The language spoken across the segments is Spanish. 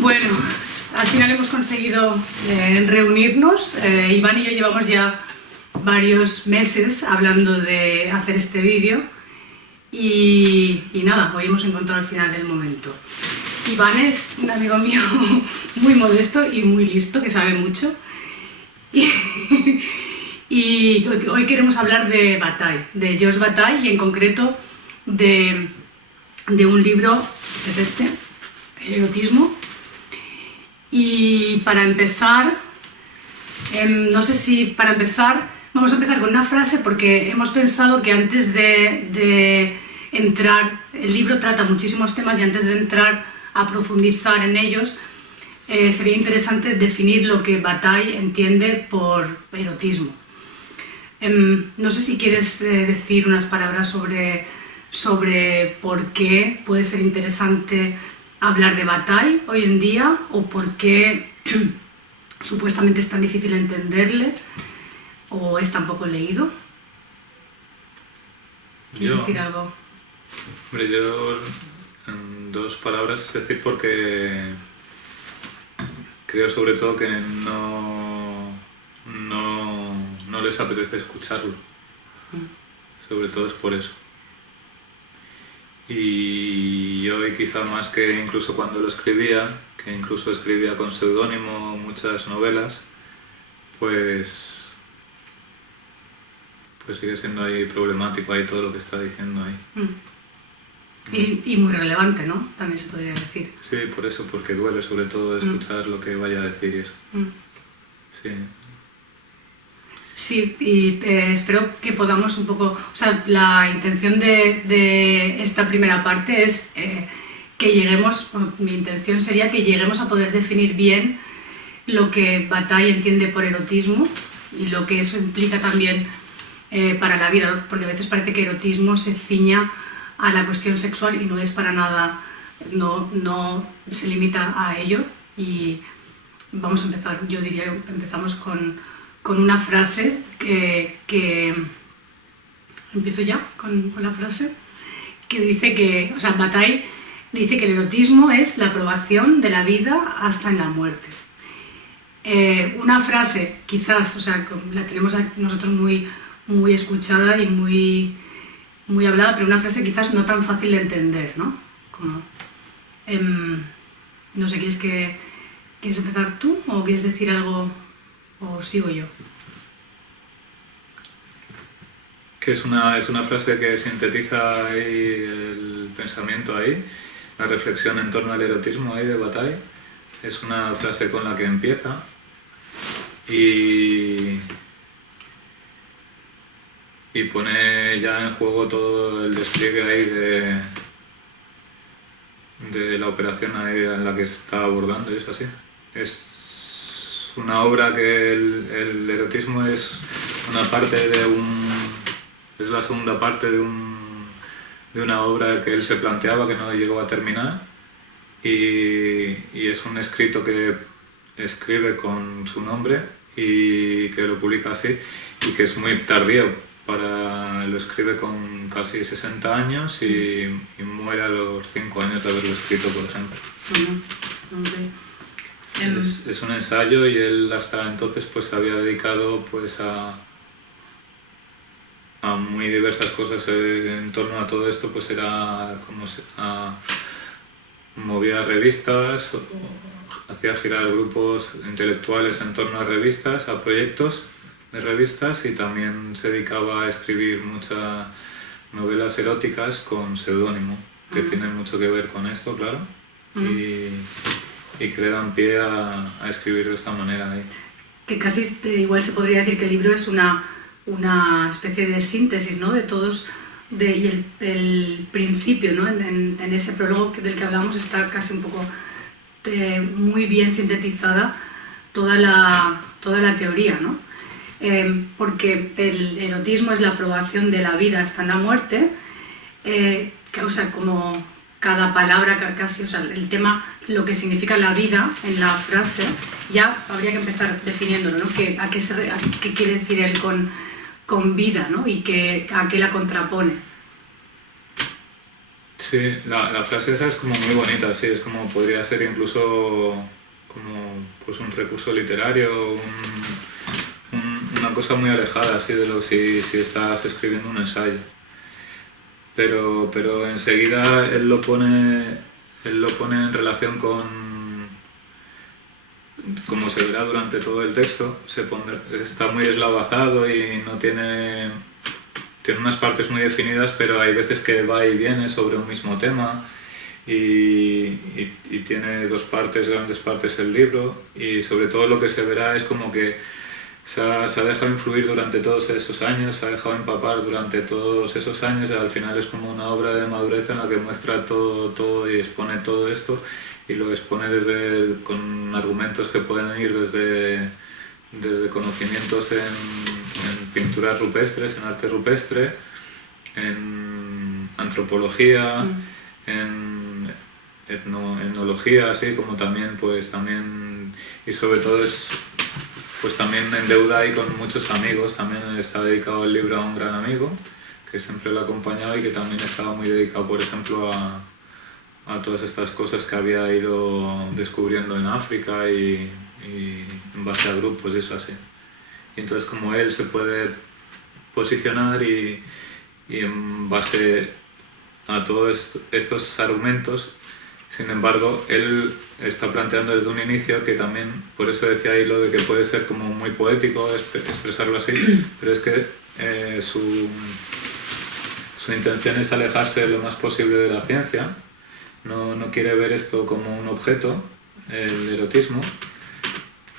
Bueno, al final hemos conseguido reunirnos. Iván y yo llevamos ya varios meses hablando de hacer este vídeo y nada, hoy hemos encontrado al final el momento. Iván es un amigo mío muy modesto y muy listo, que sabe mucho. Y hoy queremos hablar de Bataille, de Georges Bataille, y en concreto de un libro, que es este, El erotismo. Y para empezar, no sé si para empezar, vamos a empezar con una frase porque hemos pensado que antes de entrar, el libro trata muchísimos temas y antes de entrar a profundizar en ellos, sería interesante definir lo que Bataille entiende por erotismo. No sé si quieres decir unas palabras sobre por qué puede ser interesante hablar de Bataille hoy en día o por qué supuestamente es tan difícil entenderle o es tan poco leído. ¿Quieres decir algo? Hombre, yo en dos palabras, es decir, porque creo sobre todo que no les apetece escucharlo. Sobre todo es por eso. Y hoy quizá más que incluso cuando lo escribía, que incluso escribía con seudónimo muchas novelas, pues sigue siendo ahí problemático ahí todo lo que está diciendo ahí. Y muy relevante, ¿no? También se podría decir. Sí, por eso, porque duele sobre todo escuchar lo que vaya a decir y eso. Sí. Sí, y espero que podamos un poco... O sea, la intención de esta primera parte es que lleguemos... Bueno, mi intención sería que lleguemos a poder definir bien lo que Bataille entiende por erotismo y lo que eso implica también para la vida, ¿no? Porque a veces parece que erotismo se ciña a la cuestión sexual y no es para nada... No se limita a ello. Y vamos a empezar, yo diría que empezamos con una frase que empiezo ya con la frase que dice que, o sea, Bataille dice que el erotismo es la aprobación de la vida hasta en la muerte. Una frase quizás, o sea, la tenemos nosotros muy escuchada y muy hablada, pero una frase quizás no tan fácil de entender, ¿no? Como, no sé, ¿quieres empezar tú o quieres decir algo? ¿O sigo yo? Que es una frase que sintetiza ahí el pensamiento ahí, la reflexión en torno al erotismo ahí de Bataille. Es una frase con la que empieza y pone ya en juego todo el despliegue ahí de la operación ahí en la que está abordando, y es así. Es una obra que el erotismo es una parte es la segunda parte de una obra que él se planteaba que no llegó a terminar y es un escrito que escribe con su nombre y que lo publica así y que es muy tardío, lo escribe con casi 60 años y muere a los 5 años de haberlo escrito, por ejemplo. Es un ensayo y él hasta entonces pues se había dedicado pues a muy diversas cosas en torno a todo esto, pues era como movía revistas, hacía girar grupos intelectuales en torno a revistas, a proyectos de revistas y también se dedicaba a escribir muchas novelas eróticas con seudónimo, que tienen mucho que ver con esto, claro. Y que le dan pie a escribir de esta manera ahí. Que casi igual se podría decir que el libro es una especie de síntesis, ¿no? De todos, y el principio, ¿no? En ese prólogo del que hablamos está casi un poco muy bien sintetizada toda la teoría, ¿no? Porque el erotismo es la aprobación de la vida hasta en la muerte, o sea, como cada palabra casi, o sea, el tema, lo que significa la vida en la frase, ya habría que empezar definiéndolo, ¿no? ¿Qué quiere decir él con vida, ¿no? Y a qué la contrapone. Sí, la frase esa es como muy bonita, sí, es como podría ser incluso como pues un recurso literario, una cosa muy alejada así de lo si estás escribiendo un ensayo. Pero enseguida él lo pone en relación con, como se verá durante todo el texto, está muy eslavazado y no tiene unas partes muy definidas, pero hay veces que va y viene sobre un mismo tema y tiene dos partes, grandes partes el libro, y sobre todo lo que se verá es como que se ha dejado influir durante todos esos años, se ha dejado empapar durante todos esos años, y al final es como una obra de madurez en la que muestra todo y expone todo esto, y lo expone con argumentos que pueden ir desde conocimientos en pinturas rupestres, en arte rupestre, en antropología, en etnología, así como también y sobre todo pues también en deuda y con muchos amigos. También está dedicado el libro a un gran amigo que siempre lo ha acompañado y que también estaba muy dedicado, por ejemplo, a todas estas cosas que había ido descubriendo en África y en base a grupos y eso así. Y entonces como él se puede posicionar y en base a todos estos argumentos, sin embargo, él está planteando desde un inicio que también, por eso decía ahí lo de que puede ser como muy poético expresarlo así, pero es que su intención es alejarse lo más posible de la ciencia, no quiere ver esto como un objeto, el erotismo,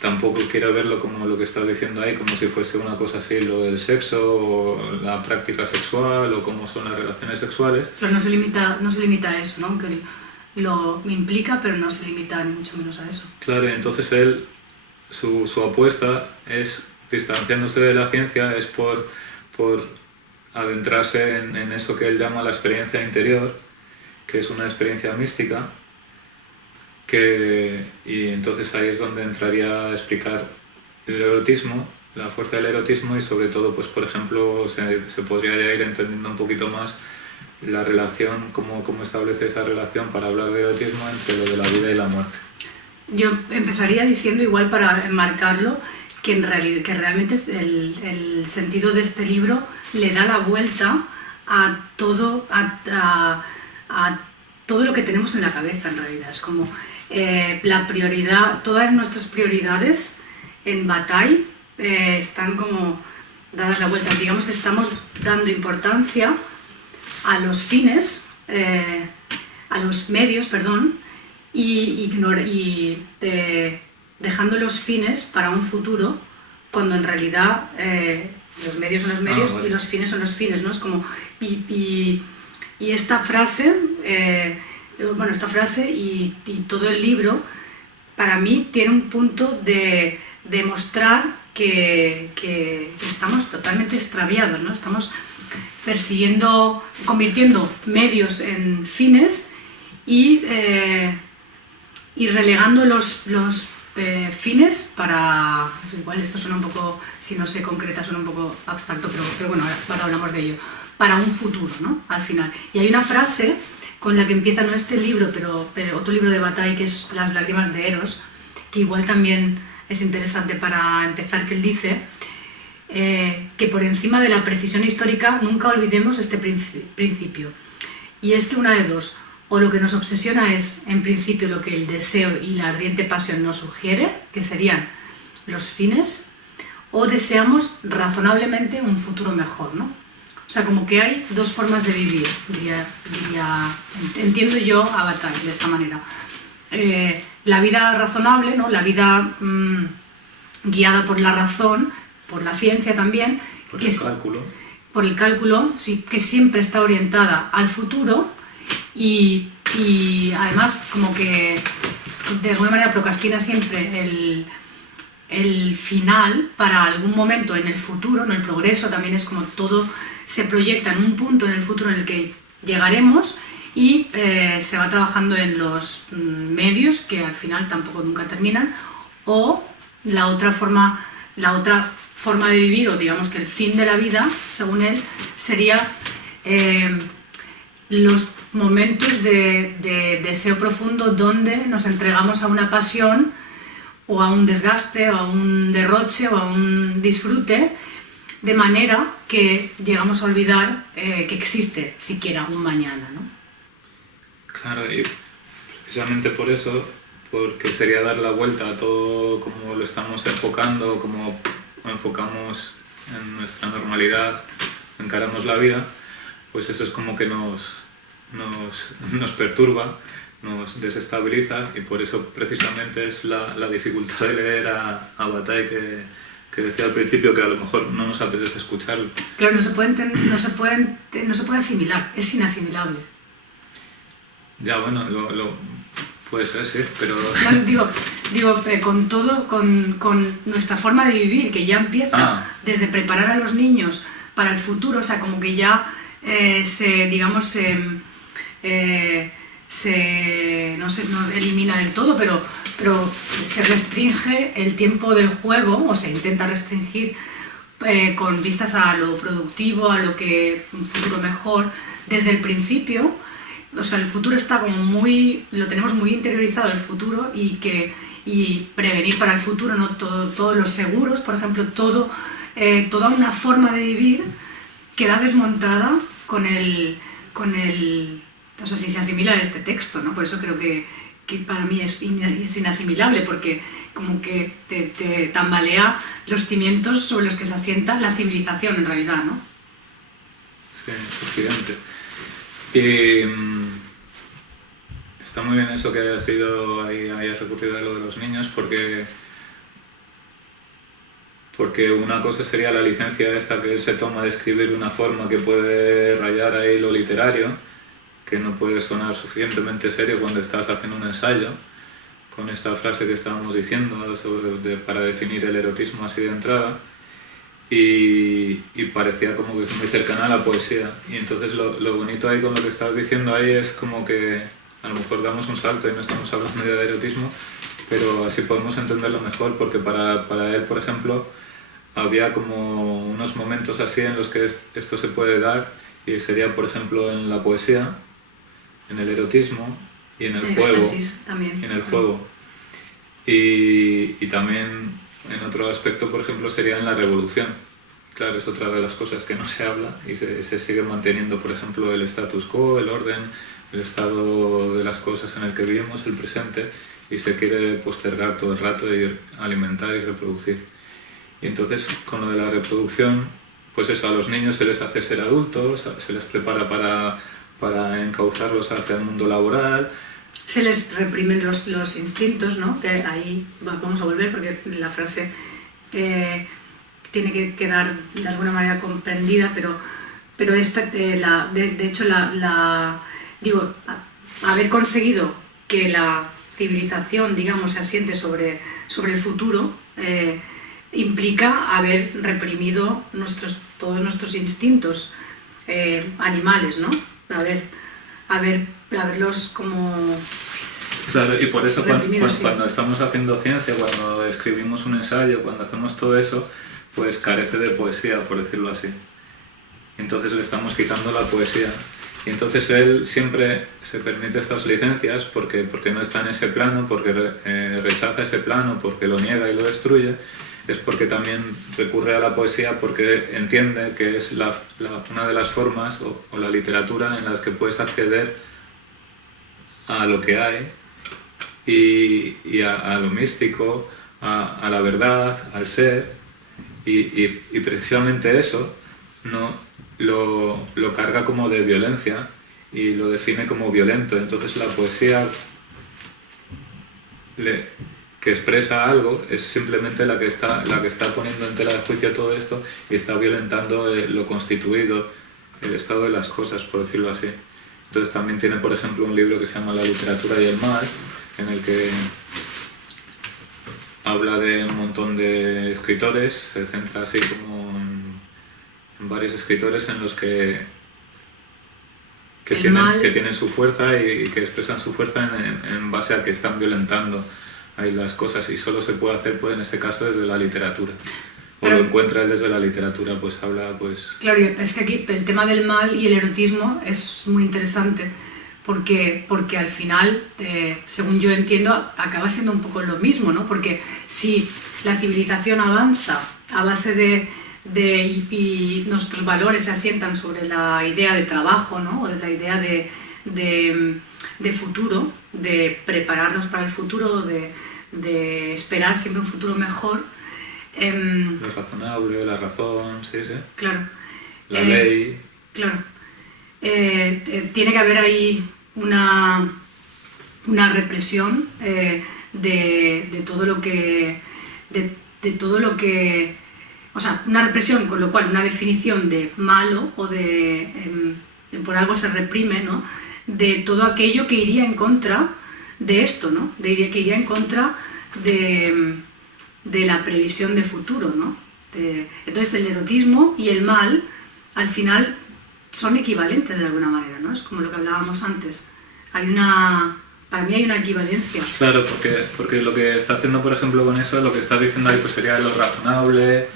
tampoco quiere verlo como lo que estás diciendo ahí, como si fuese una cosa así, lo del sexo o la práctica sexual o cómo son las relaciones sexuales. Pero no se limita a eso, ¿no? Aunque lo implica, pero no se limita ni mucho menos a eso. Claro, y entonces su apuesta es, distanciándose de la ciencia, es por adentrarse en eso que él llama la experiencia interior, que es una experiencia mística, y entonces ahí es donde entraría a explicar el erotismo, la fuerza del erotismo, y sobre todo, pues por ejemplo, se podría ya ir entendiendo un poquito más la relación, cómo establece esa relación para hablar de erotismo entre lo de la vida y la muerte. Yo empezaría diciendo, igual para enmarcarlo, que realmente el sentido de este libro le da la vuelta a todo lo que tenemos en la cabeza, en realidad. Es como la prioridad, todas nuestras prioridades en Bataille están como dadas la vuelta. Digamos que estamos dando importancia a los fines, a los medios, perdón, y dejando los fines para un futuro, cuando en realidad los medios son los medios y los fines son los fines, ¿no? Es como, y esta frase, y todo el libro, para mí tiene un punto de mostrar que estamos totalmente extraviados, ¿no? Estamos convirtiendo medios en fines y relegando los fines para, igual esto suena un poco, si no se concreta suena un poco abstracto, pero bueno, ahora hablamos de ello, para un futuro, ¿no? Al final. Y hay una frase con la que empieza no este libro, pero otro libro de Bataille, que es Las lágrimas de Eros, que igual también es interesante para empezar, que él dice que por encima de la precisión histórica nunca olvidemos este principio. Y es que una de dos, o lo que nos obsesiona es, en principio, lo que el deseo y la ardiente pasión nos sugiere, que serían los fines, o deseamos razonablemente un futuro mejor, ¿no? O sea, como que hay dos formas de vivir, entiendo yo a Bataille de esta manera. La vida razonable, ¿no? La vida guiada por la razón, por la ciencia también, por el cálculo, sí, que siempre está orientada al futuro y además como que de alguna manera procrastina siempre el final para algún momento en el futuro, ¿no? El progreso también es como todo se proyecta en un punto en el futuro en el que llegaremos y se va trabajando en los medios que al final tampoco nunca terminan, o la otra forma de vivir, o digamos que el fin de la vida, según él, sería los momentos de deseo profundo donde nos entregamos a una pasión o a un desgaste o a un derroche o a un disfrute, de manera que llegamos a olvidar que existe siquiera un mañana, ¿no? Claro, y precisamente por eso, porque sería dar la vuelta a todo como lo estamos enfocando, como enfocamos en nuestra normalidad, encaramos la vida, pues eso es como que nos perturba, nos desestabiliza, y por eso precisamente es la dificultad de leer a Bataille, que decía al principio que a lo mejor no nos apetece escucharlo. Claro, no se puede asimilar, es inasimilable. Ya, bueno, puede ser, sí, pero... Más, digo con todo, con nuestra forma de vivir, que ya empieza desde preparar a los niños para el futuro, o sea, como que ya no elimina del todo, pero se restringe el tiempo del juego, o se intenta restringir con vistas a lo productivo, a lo que un futuro mejor, desde el principio. O sea, el futuro está como lo tenemos muy interiorizado, el futuro, y prevenir para el futuro, ¿no? Todos los seguros, por ejemplo, toda una forma de vivir queda desmontada con el o sea, si se asimila a este texto, ¿no? Por eso creo que para mí es inasimilable, porque como que te tambalea los cimientos sobre los que se asienta la civilización en realidad, ¿no? Sí, Occidente. Y está muy bien eso que hayas recurrido a lo de los niños, porque una cosa sería la licencia esta que él se toma de escribir de una forma que puede rayar ahí lo literario, que no puede sonar suficientemente serio cuando estás haciendo un ensayo, con esta frase que estábamos diciendo para definir el erotismo así de entrada, y parecía como que es muy cercana a la poesía. Y entonces lo bonito ahí con lo que estabas diciendo ahí es como que a lo mejor damos un salto y no estamos hablando ya de erotismo, pero así podemos entenderlo mejor, porque para él, por ejemplo, había como unos momentos así en los que esto se puede dar, y sería, por ejemplo, en la poesía, en el erotismo y en el juego. También. En el juego. Y también en otro aspecto, por ejemplo, sería en la revolución. Claro, es otra de las cosas que no se habla y se sigue manteniendo, por ejemplo, el status quo, el orden, el estado de las cosas en el que vivimos, el presente, y se quiere postergar todo el rato y alimentar y reproducir. Y entonces, con lo de la reproducción, pues eso, a los niños se les hace ser adultos, se les prepara para encauzarlos hacia el mundo laboral. Se les reprimen los instintos, ¿no? Que ahí vamos a volver, porque la frase tiene que quedar de alguna manera comprendida, pero esta, de hecho, haber conseguido que la civilización, digamos, se asiente sobre el futuro, implica haber reprimido todos nuestros instintos animales, ¿no? Haberlos como... Claro, y por eso cuando estamos haciendo ciencia, cuando escribimos un ensayo, cuando hacemos todo eso, pues carece de poesía, por decirlo así. Entonces le estamos quitando la poesía. Y entonces él siempre se permite estas licencias porque no está en ese plano, porque rechaza ese plano, porque lo niega y lo destruye. Es porque también recurre a la poesía, porque entiende que es una de las formas o la literatura en las que puedes acceder a lo que hay y a lo místico, a la verdad, al ser, y precisamente eso no lo carga como de violencia y lo define como violento. Entonces la poesía que expresa algo es simplemente la que está poniendo en tela de juicio todo esto y está violentando lo constituido, el estado de las cosas, por decirlo así. Entonces también tiene, por ejemplo, un libro que se llama La literatura y el mal, en el que habla de un montón de escritores, se centra así como en varios escritores en los que tienen su fuerza y que expresan su fuerza en base a que están violentando ahí las cosas, y solo se puede hacer, pues, en este caso desde la literatura. o lo encuentra él desde la literatura, pues habla, pues... Claro, es que aquí el tema del mal y el erotismo es muy interesante, porque al final, según yo entiendo, acaba siendo un poco lo mismo, ¿no? Porque si la civilización avanza a base y nuestros valores se asientan sobre la idea de trabajo, ¿no? O de la idea de futuro, de prepararnos para el futuro, de esperar siempre un futuro mejor. Lo razonable, la razón, sí. Claro. La ley. Claro. Tiene que haber ahí una represión de todo lo que... de todo lo que... O sea, una represión, con lo cual una definición de malo o de por algo se reprime, ¿no? De todo aquello que iría en contra de esto, ¿no? Que iría en contra de la previsión de futuro, ¿no? Entonces el erotismo y el mal al final son equivalentes de alguna manera, ¿no? Es como lo que hablábamos antes. Para mí hay una equivalencia. Claro, porque lo que está haciendo, por ejemplo, con eso, lo que está diciendo ahí pues sería lo razonable,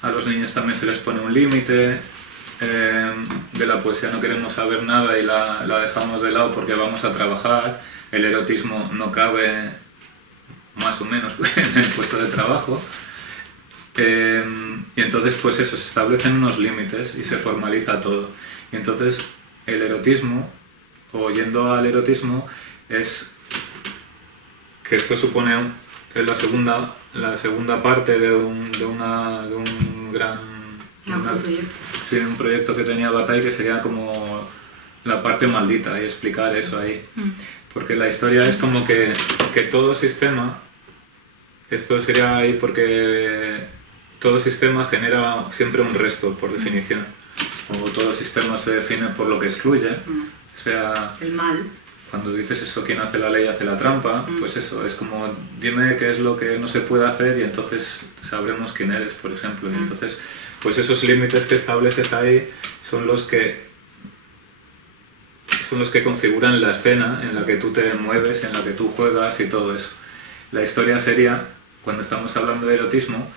a los niños también se les pone un límite, de la poesía no queremos saber nada y la dejamos de lado porque vamos a trabajar, el erotismo no cabe más o menos en el puesto de trabajo, y entonces pues eso, se establecen unos límites y se formaliza todo. Y entonces el erotismo, o yendo al erotismo, es que esto supone la segunda parte de un gran proyecto. Sí, un proyecto que tenía Bataille, que sería como la parte maldita y explicar eso ahí. Porque la historia es como que todo sistema, esto sería ahí porque todo sistema genera siempre un resto, por definición. O todo sistema se define por lo que excluye. O sea, el mal. Cuando dices eso, quien hace la ley hace la trampa, pues eso, es como dime qué es lo que no se puede hacer y entonces sabremos quién eres, por ejemplo. Y entonces, pues esos límites que estableces ahí son los que configuran la escena en la que tú te mueves, en la que tú juegas y todo eso. La historia sería, cuando estamos hablando de erotismo,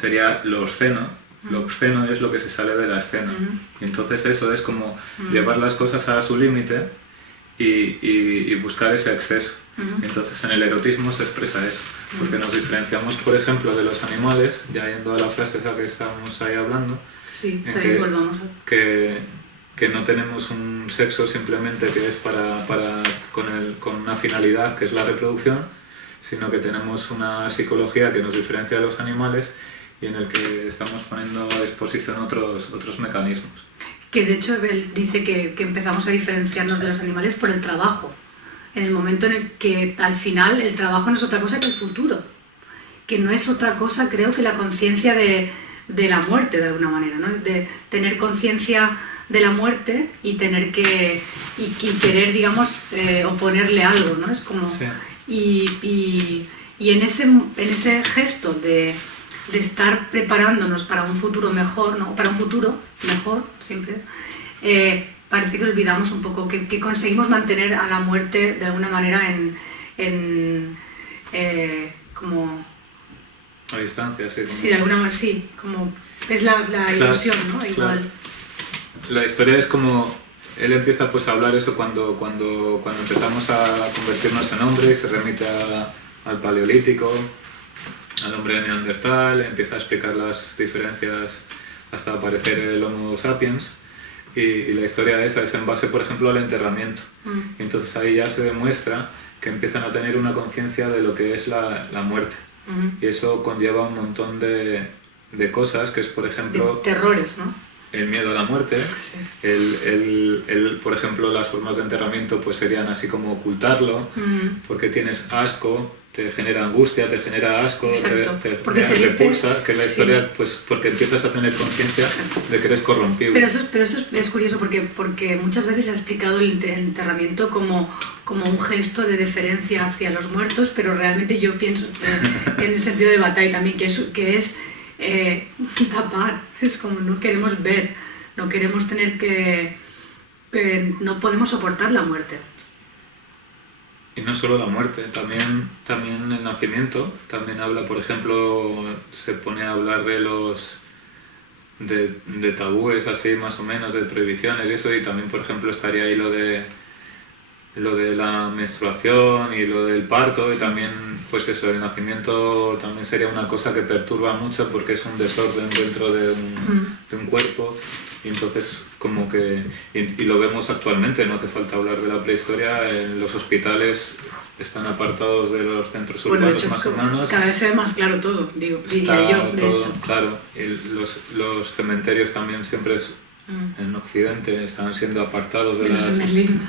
sería lo obsceno. Lo obsceno es lo que se sale de la escena. Y entonces eso es como llevar las cosas a su límite y buscar ese exceso. Entonces en el erotismo se expresa eso, porque nos diferenciamos, por ejemplo, de los animales, ya yendo a la frase esa que estábamos ahí hablando, sí, está bien, volvamos a... que no tenemos un sexo simplemente que es con una finalidad que es la reproducción, sino que tenemos una psicología que nos diferencia de los animales y en el que estamos poniendo a disposición otros mecanismos. Que de hecho él dice que empezamos a diferenciarnos de los animales por el trabajo, en el momento en el que al final el trabajo no es otra cosa que el futuro, que no es otra cosa, creo, que la conciencia de la muerte de alguna manera, ¿no? De tener conciencia de la muerte y tener que y querer, digamos, oponerle algo, ¿no? Es como... Sí. Y en ese gesto de estar preparándonos para un futuro mejor, ¿no? Para un futuro mejor, siempre, parece que olvidamos un poco, que conseguimos mantener a la muerte de alguna manera como... A distancia, sí. Sí, de alguna manera, sí, como... Es la ilusión, ¿no? Claro. Igual. La historia es como... Él empieza pues a hablar eso cuando empezamos a convertirnos en hombre y se remite al paleolítico, al hombre de Neandertal, empieza a explicar las diferencias hasta aparecer el Homo sapiens y la historia esa es en base, por ejemplo, al enterramiento. Y entonces ahí ya se demuestra que empiezan a tener una conciencia de lo que es la muerte. Y eso conlleva un montón de cosas, que es, por ejemplo... De terrores, ¿no? El miedo a la muerte, sí. Por ejemplo, las formas de enterramiento pues serían así como ocultarlo, porque tienes asco, te genera angustia, te genera asco, te repulsa, que es la historia, pues porque empiezas a tener conciencia de que eres corrompible. Pero eso es curioso porque muchas veces se ha explicado el enterramiento como un gesto de deferencia hacia los muertos, pero realmente yo pienso en el sentido de Bataille también, que es tapar, es como no queremos ver, no queremos tener que no podemos soportar la muerte. Y no solo la muerte, también el nacimiento, también habla, por ejemplo, se pone a hablar de de tabúes así más o menos, de prohibiciones y eso, y también, por ejemplo, estaría ahí lo de la menstruación y lo del parto, y también, pues eso, el nacimiento también sería una cosa que perturba mucho porque es un desorden dentro de un cuerpo, y entonces como que, y lo vemos actualmente, no hace falta hablar de la prehistoria, en los hospitales están apartados de los centros urbanos más humanos. Cada vez se ve más claro todo, diría yo, de hecho. Claro, y los cementerios también siempre en Occidente están siendo apartados de menos las... en Berlín.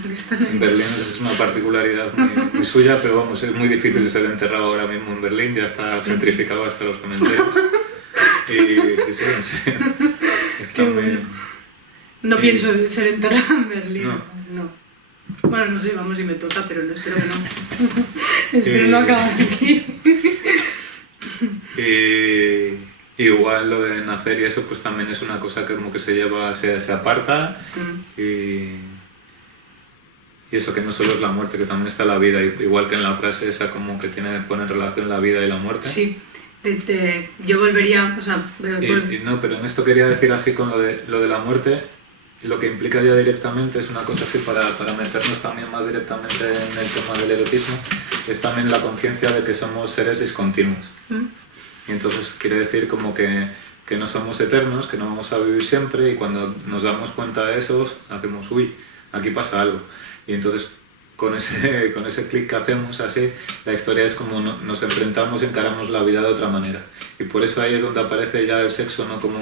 En Berlín es una particularidad muy suya, pero vamos, es muy difícil ser enterrado ahora mismo en Berlín, ya está gentrificado hasta los cementerios. Y sí, en serio. Está muy... No pienso ser enterrado en Berlín, no. Bueno, no sé, vamos si me toca, pero espero que no. Espero no acabar aquí. Igual lo de nacer y eso pues también es una cosa que como que se lleva, se aparta y eso, que no solo es la muerte, que también está la vida, igual que en la frase esa como que pone en relación la vida y la muerte. Sí, yo volvería, o sea... No, pero en esto quería decir así con lo de la muerte, lo que implica ya directamente es una cosa así para meternos también más directamente en el tema del erotismo, es también la conciencia de que somos seres discontinuos. Y entonces quiere decir como que no somos eternos, que no vamos a vivir siempre, y cuando nos damos cuenta de eso, hacemos, uy, aquí pasa algo. Y entonces con ese clic que hacemos así, la historia es como nos enfrentamos y encaramos la vida de otra manera. Y por eso ahí es donde aparece ya el sexo, no como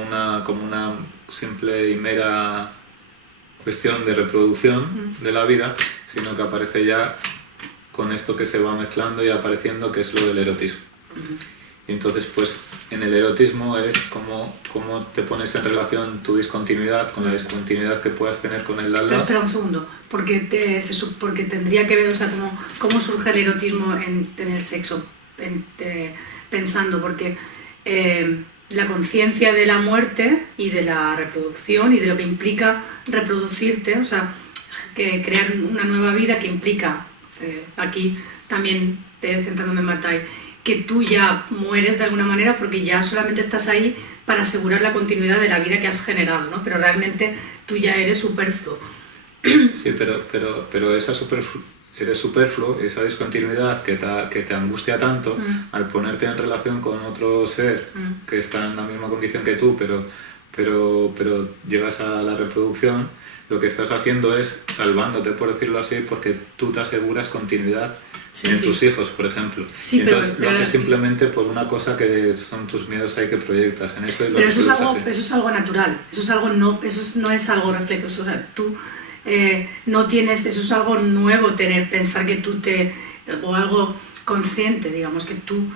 una simple y mera cuestión de reproducción de la vida, sino que aparece ya con esto que se va mezclando y apareciendo, que es lo del erotismo. Y entonces, pues, en el erotismo es como te pones en relación tu discontinuidad con la discontinuidad que puedas tener con el de al lado. Pero espera un segundo, porque tendría que ver, o sea, cómo surge el erotismo en el sexo, pensando, porque la conciencia de la muerte y de la reproducción y de lo que implica reproducirte, o sea, que crear una nueva vida que implica, aquí también centrándome en Bataille, que tú ya mueres de alguna manera porque ya solamente estás ahí para asegurar la continuidad de la vida que has generado, ¿no? Pero realmente tú ya eres superfluo. Sí, pero eres superfluo, esa discontinuidad que te angustia tanto al ponerte en relación con otro ser que está en la misma condición que tú, pero llegas a la reproducción, lo que estás haciendo es salvándote, por decirlo así, porque tú te aseguras continuidad en tus hijos, por ejemplo. Sí, entonces lo haces simplemente por una cosa que son tus miedos ahí que proyectas en eso. Y pero eso es algo natural, eso no es algo reflejo, o sea, tú no tienes, eso es algo nuevo, pensar que tú o algo consciente, digamos, que tú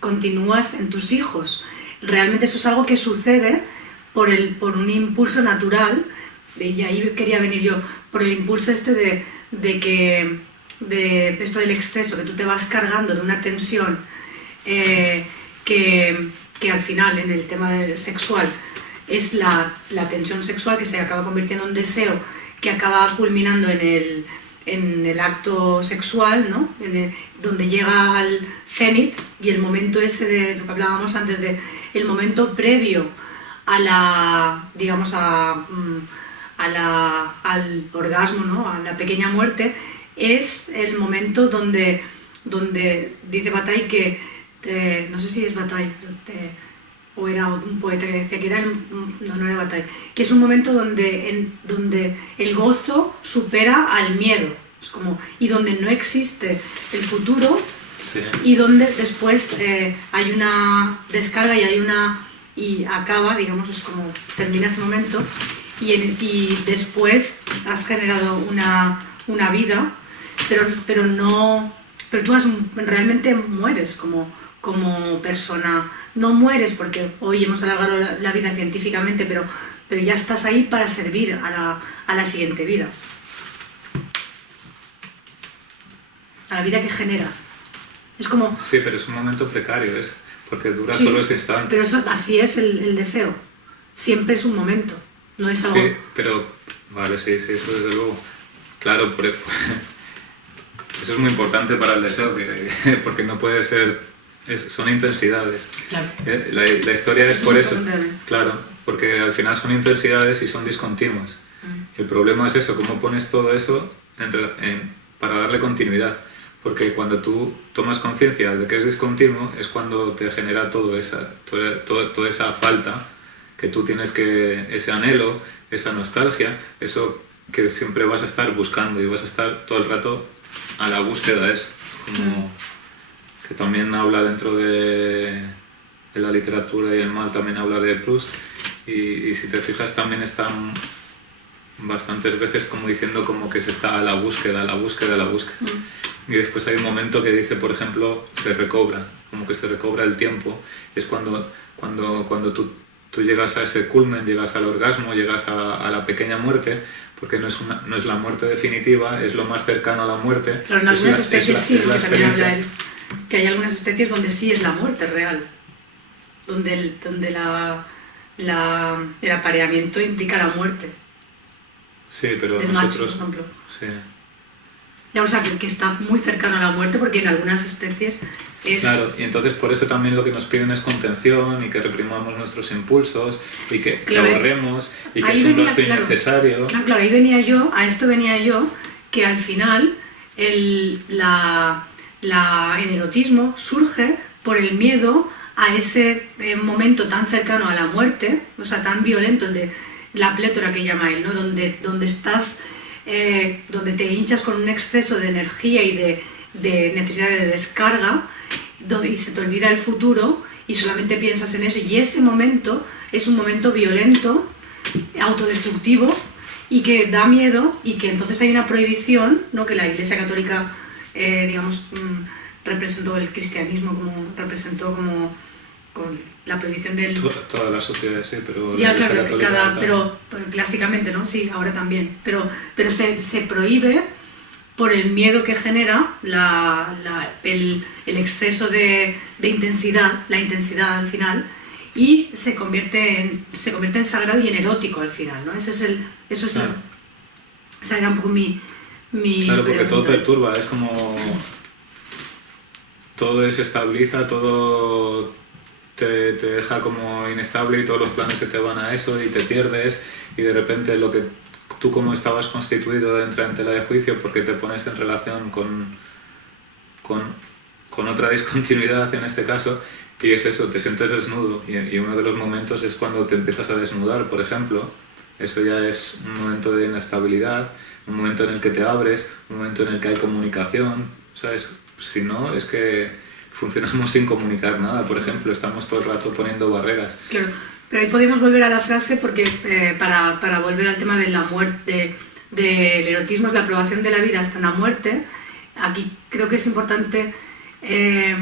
continúas en tus hijos. Realmente eso es algo que sucede por un impulso natural, y ahí quería venir yo, por el impulso de esto del exceso, que tú te vas cargando de una tensión que al final en el tema del sexual es la tensión sexual que se acaba convirtiendo en deseo, que acaba culminando en el acto sexual, ¿no? Donde llega al cenit, y el momento ese de lo que hablábamos antes, el momento previo a al orgasmo, ¿no? A la pequeña muerte, es el momento donde dice Bataille que, no sé si es Bataille, o era un poeta que decía que no era Bataille, que es un momento donde el gozo supera al miedo, y donde no existe el futuro, sí. Y donde después hay una descarga y acaba, digamos, es como termina ese momento, y después has generado una vida, pero tú realmente mueres como persona. No mueres porque hoy hemos alargado la vida científicamente, pero ya estás ahí para servir a la siguiente vida, a la vida que generas. Es como... Sí, pero es un momento precario, porque dura solo ese instante. Pero así es el deseo. Siempre es un momento, no es algo... Sí, pero... Vale, sí, eso desde luego. Claro, eso es muy importante para el deseo, porque no puede ser... son intensidades. Claro. La historia es por eso. Importante. Claro, porque al final son intensidades y son discontinuas. El problema es eso, cómo pones todo eso para darle continuidad. Porque cuando tú tomas conciencia de que es discontinuo, es cuando te genera toda esa falta que tú tienes, ese anhelo, esa nostalgia, eso que siempre vas a estar buscando y vas a estar todo el rato a la búsqueda de eso. Como que también habla dentro de la literatura y el mal, también habla de Proust. Y si te fijas, también están bastantes veces como diciendo como que se está a la búsqueda, a la búsqueda, a la búsqueda. Y después hay un momento que dice, por ejemplo, se recobra, como que se recobra el tiempo. Es cuando tú llegas a ese culmen, llegas al orgasmo, llegas a la pequeña muerte, porque no es la muerte definitiva, es lo más cercano a la muerte. Claro, en algunas especies sí, que también habla él, que hay algunas especies donde sí es la muerte real, donde el apareamiento implica la muerte. Sí, pero del nosotros... macho, por ejemplo. Sí. Ya, o sea, que está muy cercano a la muerte, porque en algunas especies es... Claro, y entonces por eso también lo que nos piden es contención y que reprimamos nuestros impulsos y que ahorremos y que es un gasto innecesario. Claro, a esto venía yo, que al final el erotismo surge por el miedo a ese momento tan cercano a la muerte, o sea, tan violento, el de la plétora que llama él, ¿no? Donde estás... donde te hinchas con un exceso de energía y de necesidad de descarga, y se te olvida el futuro y solamente piensas en eso, y ese momento es un momento violento, autodestructivo, y que da miedo, y que entonces hay una prohibición, ¿no? Que la Iglesia Católica representó, el cristianismo representó como con la prohibición del... Todas las sociedades, sí, pero... Ya, claro, pero clásicamente, ¿no? Sí, ahora también. Pero se prohíbe por el miedo que genera el exceso de intensidad, la intensidad al final, y se convierte en sagrado y en erótico al final, ¿no? Claro. Esa era un poco mi claro, porque pregunta. todo perturba, es como... Todo desestabiliza, todo... Te deja como inestable y todos los planes se te van a eso y te pierdes, y de repente lo que tú como estabas constituido entra en tela de juicio porque te pones en relación con otra discontinuidad en este caso, y es eso, te sientes desnudo, y uno de los momentos es cuando te empiezas a desnudar, por ejemplo. Eso ya es un momento de inestabilidad, un momento en el que te abres, un momento en el que hay comunicación, ¿sabes? Si no, es que funcionamos sin comunicar nada, por ejemplo, estamos todo el rato poniendo barreras. Claro, pero ahí podemos volver a la frase, porque para volver al tema de la muerte, del erotismo, es la aprobación de la vida hasta la muerte. Aquí creo que es importante, que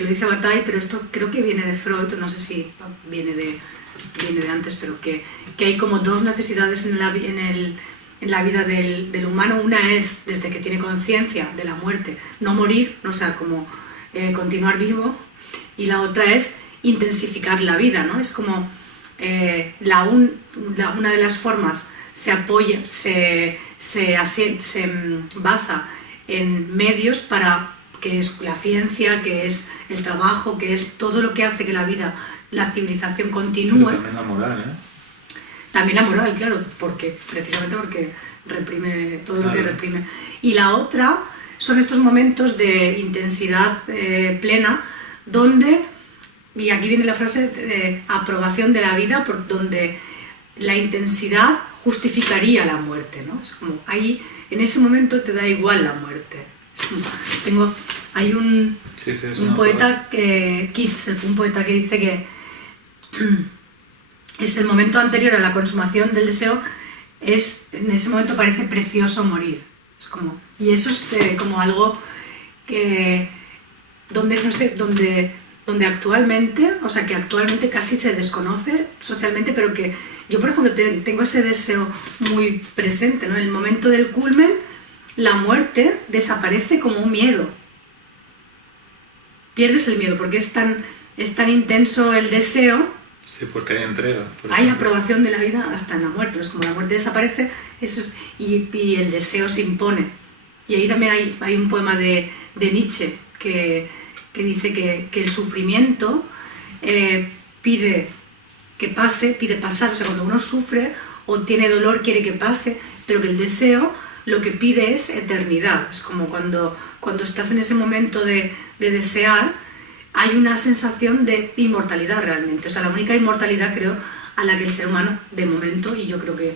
lo dice Bataille, pero esto creo que viene de Freud, no sé si viene de antes, pero que hay como dos necesidades en la vida del humano. Una es, desde que tiene conciencia de la muerte, no morir, o sea, como continuar vivo, y la otra es intensificar la vida, ¿no? Es como una de las formas se basa en medios para, que es la ciencia, que es el trabajo, que es todo lo que hace que la civilización continúe. Pero también la moral, ¿eh? También la moral, claro, precisamente porque reprime todo lo que reprime. Y la otra son estos momentos de intensidad plena, donde, y aquí viene la frase de aprobación de la vida, donde la intensidad justificaría la muerte, ¿no? Es como, ahí, en ese momento te da igual la muerte. Hay un poeta, Keats, un poeta que dice que es el momento anterior a la consumación del deseo, en ese momento parece precioso morir. Es como, y eso es como algo que donde actualmente, o sea, que actualmente casi se desconoce socialmente, pero que yo, por ejemplo, tengo ese deseo muy presente, ¿no? En el momento del culmen, la muerte desaparece como un miedo. Pierdes el miedo porque es tan intenso el deseo. Sí, porque hay entrega. Hay aprobación de la vida hasta en la muerte. Es como la muerte desaparece, y el deseo se impone. Y ahí también hay un poema de Nietzsche que dice que el sufrimiento pide que pase, pide pasar, o sea, cuando uno sufre o tiene dolor quiere que pase, pero que el deseo lo que pide es eternidad. Es como cuando estás en ese momento de desear, hay una sensación de inmortalidad realmente. O sea, la única inmortalidad, creo, a la que el ser humano, de momento, y yo creo que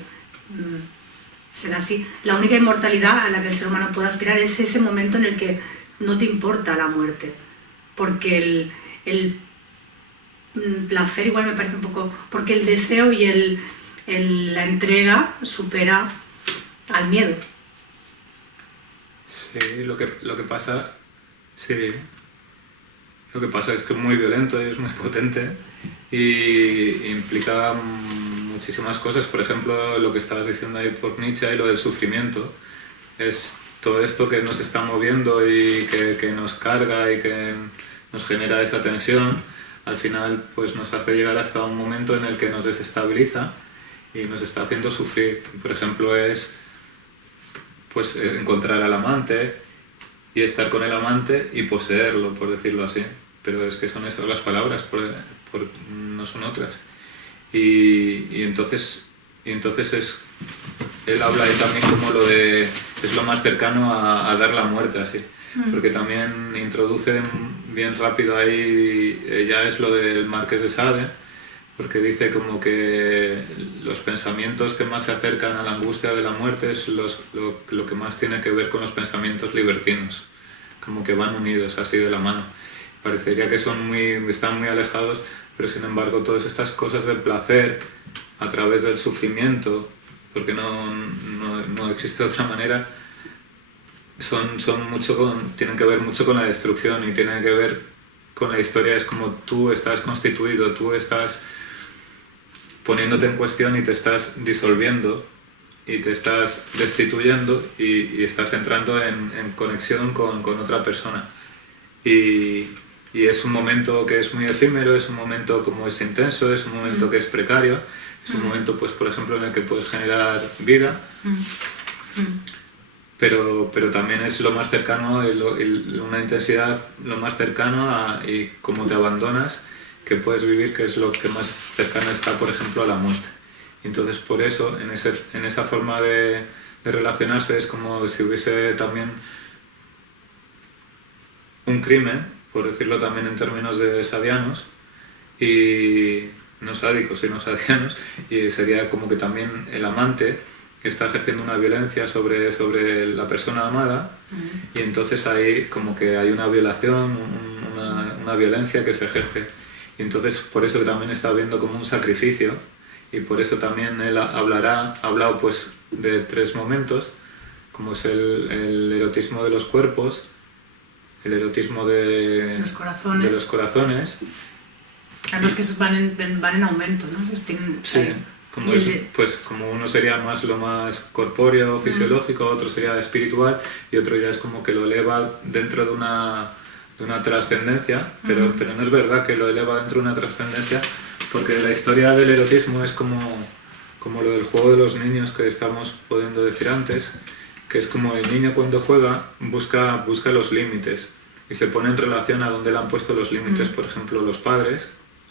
será así, la única inmortalidad a la que el ser humano puede aspirar es ese momento en el que no te importa la muerte. Porque el placer igual me parece un poco... Porque el deseo y la entrega supera al miedo. Sí, lo que pasa... Sí, lo que pasa es que es muy violento y es muy potente y implica muchísimas cosas. Por ejemplo, lo que estabas diciendo ahí por Nietzsche y lo del sufrimiento. Es todo esto que nos está moviendo y que nos carga y que nos genera esa tensión, al final pues nos hace llegar hasta un momento en el que nos desestabiliza y nos está haciendo sufrir. Por ejemplo, es pues encontrar al amante y estar con el amante y poseerlo, por decirlo así. Pero es que son esas las palabras, no son otras. Y entonces él habla ahí también como lo de... es lo más cercano a dar la muerte, así. Porque también introduce bien rápido ahí, ya es lo del Marqués de Sade, porque dice como que los pensamientos que más se acercan a la angustia de la muerte es lo que más tiene que ver con los pensamientos libertinos, como que van unidos así de la mano. Parecería que están muy alejados, pero sin embargo todas estas cosas del placer a través del sufrimiento, porque no existe otra manera, tienen que ver mucho con la destrucción y tienen que ver con la historia. Es como tú estás constituido, tú estás poniéndote en cuestión y te estás disolviendo y te estás destituyendo y estás entrando en conexión con otra persona. Y es un momento que es muy efímero, es un momento como es intenso, es un momento que es precario, es un momento, pues por ejemplo, en el que puedes generar vida, pero también es lo más cercano, una intensidad lo más cercano y cómo te abandonas, que puedes vivir, que es lo que más cercano está, por ejemplo, a la muerte. Entonces, por eso, en esa forma de relacionarse, es como si hubiese también un crimen, por decirlo también en términos de sadianos, y no sádicos sino sadianos, y sería como que también el amante que está ejerciendo una violencia sobre la persona amada, y entonces ahí como que hay una violación, una violencia que se ejerce, y entonces por eso que también está habiendo como un sacrificio, y por eso también él ha hablado pues de 3 momentos, como es el erotismo de los cuerpos, el erotismo de los corazones. Además que esos van en aumento, ¿no? Sí, como uno sería más lo más corpóreo, fisiológico, otro sería espiritual y otro ya es como que lo eleva dentro de una trascendencia, pero no es verdad que lo eleva dentro de una trascendencia, porque la historia del erotismo es como lo del juego de los niños que estamos pudiendo decir antes, que es como el niño cuando juega busca los límites y se pone en relación a donde le han puesto los límites, por ejemplo los padres,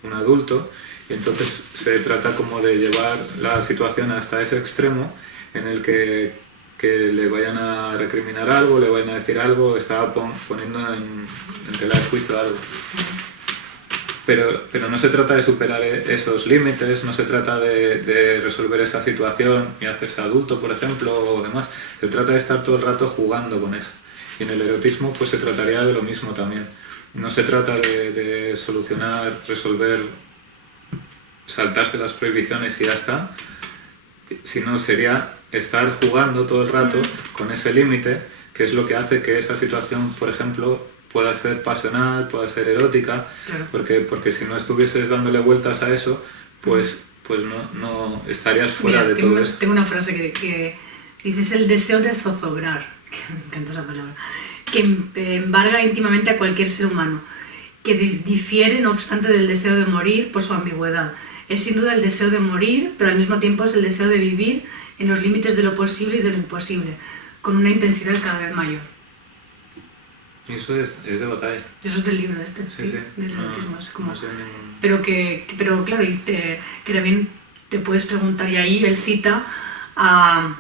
un adulto, y entonces se trata como de llevar la situación hasta ese extremo en el que le vayan a recriminar algo, le vayan a decir algo, está poniendo en tela de juicio algo. Pero no se trata de superar esos límites, no se trata de resolver esa situación y hacerse adulto, por ejemplo, o demás. Se trata de estar todo el rato jugando con eso. Y en el erotismo pues se trataría de lo mismo también. No se trata de solucionar, resolver, saltarse las prohibiciones y ya está, sino sería estar jugando todo el rato con ese límite, que es lo que hace que esa situación, por ejemplo, pueda ser pasional, pueda ser erótica, claro. porque si no estuvieses dándole vueltas a eso, pues no estarías fuera de todo eso. Tengo una frase que dices el deseo de zozobrar, que me encanta esa palabra, que embarga íntimamente a cualquier ser humano, que difiere no obstante del deseo de morir por su ambigüedad. Es sin duda el deseo de morir, pero al mismo tiempo es el deseo de vivir en los límites de lo posible y de lo imposible, con una intensidad cada vez mayor. Y eso es de Bataille. Eso es del libro sí, del erotismo. Es como, pero claro, que también te puedes preguntar, y ahí él cita a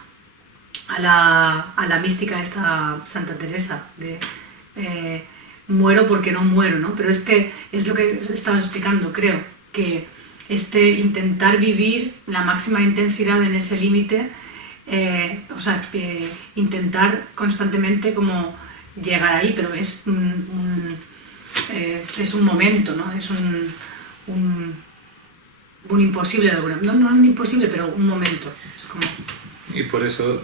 la mística esta Santa Teresa, de muero porque no muero, ¿no? Pero es lo que estabas explicando, creo, que intentar vivir la máxima intensidad en ese límite, intentar constantemente como llegar ahí, pero es un momento, ¿no? Es un imposible de alguna manera. No un imposible, pero un momento. Es como... Y por eso,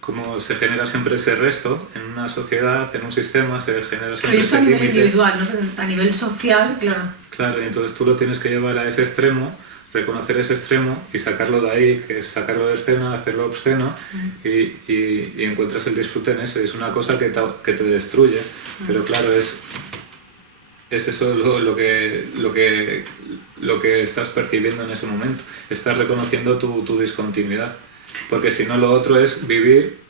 como se genera siempre ese resto en una sociedad, en un sistema, se genera siempre esto ese límite. A nivel individual, ¿no? Pero a nivel social, claro. Claro, y entonces tú lo tienes que llevar a ese extremo, reconocer ese extremo y sacarlo de ahí, que es sacarlo de escena, hacerlo obsceno, y encuentras el disfrute en eso. Es una cosa que te destruye, pero claro, es eso lo que estás percibiendo en ese momento. Estás reconociendo tu discontinuidad, porque si no, lo otro es vivir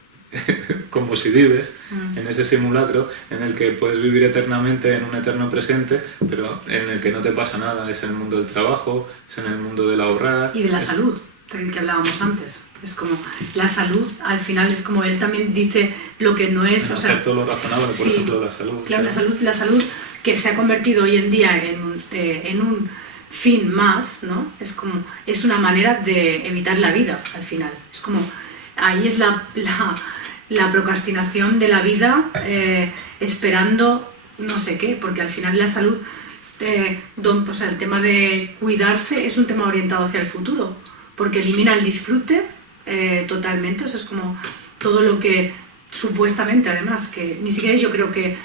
como si vives en ese simulacro en el que puedes vivir eternamente en un eterno presente, pero en el que no te pasa nada. Es en el mundo del trabajo, es en el mundo del ahorrar y de la salud, del que hablábamos antes. Es como la salud, al final es como él también dice lo que no es, o sea, todo lo razonable, por ejemplo, la salud. Claro, la salud que se ha convertido hoy en día en un fin más, ¿no? Es una manera de evitar la vida al final. Es como ahí es la procrastinación de la vida, esperando no sé qué, porque al final la salud, el tema de cuidarse es un tema orientado hacia el futuro, porque elimina el disfrute totalmente. O sea, es como todo lo que supuestamente, además, que ni siquiera yo creo que